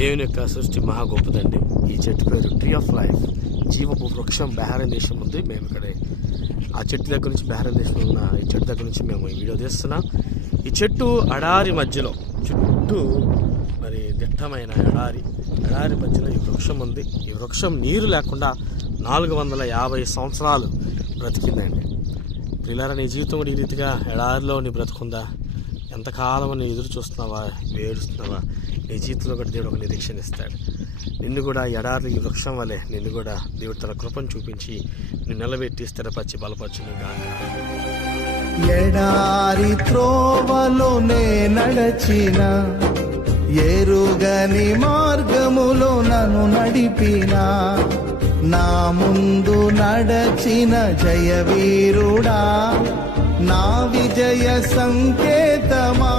దేవుని యొక్క సృష్టి మహా గొప్పదండి. ఈ చెట్టు పేరు ట్రీ ఆఫ్ లైఫ్, జీవపు వృక్షం. బెహ్రెయిన్ దేశం ఉంది. మేము ఇక్కడ ఆ చెట్టు దగ్గర నుంచి, బెహ్రెయిన్ దేశంలో ఉన్న ఈ చెట్టు దగ్గర నుంచి మేము ఈ వీడియో తీస్తున్నాం. ఈ చెట్టు ఎడారి మధ్యలో, చుట్టూ మరి దిట్టమైన ఎడారి మధ్యలో ఈ వృక్షం ఉంది. ఈ వృక్షం నీరు లేకుండా 450 సంవత్సరాలు బ్రతికిందండి. పిల్లల నీ జీవితం కూడా ఈ రీతిగా ఎడారిలో నీ బ్రతుకుందా? ఎంతకాలం నీ ఎదురు చూస్తున్నావా, వేడుస్తున్నావా? నీ జీవితంలో కూడా దేవుడు ఒక నిరీక్షణ ఇస్తాడు. నిన్ను కూడా ఎడారి ఈ వృక్షం వలె నిన్ను కూడా దేవుడు తన కృపను చూపించి నిన్ను నిలబెట్టి స్థిరపరిచి బలపరచును గాక. ఎడారి త్రోవలోనే నడచిన, ఎరుగని మార్గములో నన్ను నడిపిన, నా ముందు నడచిన జయవీరుడా, నా విజయ సంకేతమా.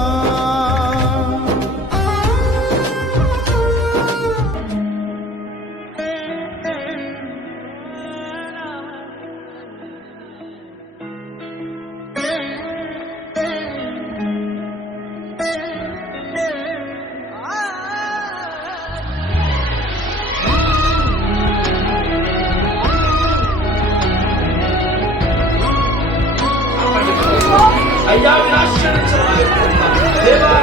అయ్యా వినాశనం దేవా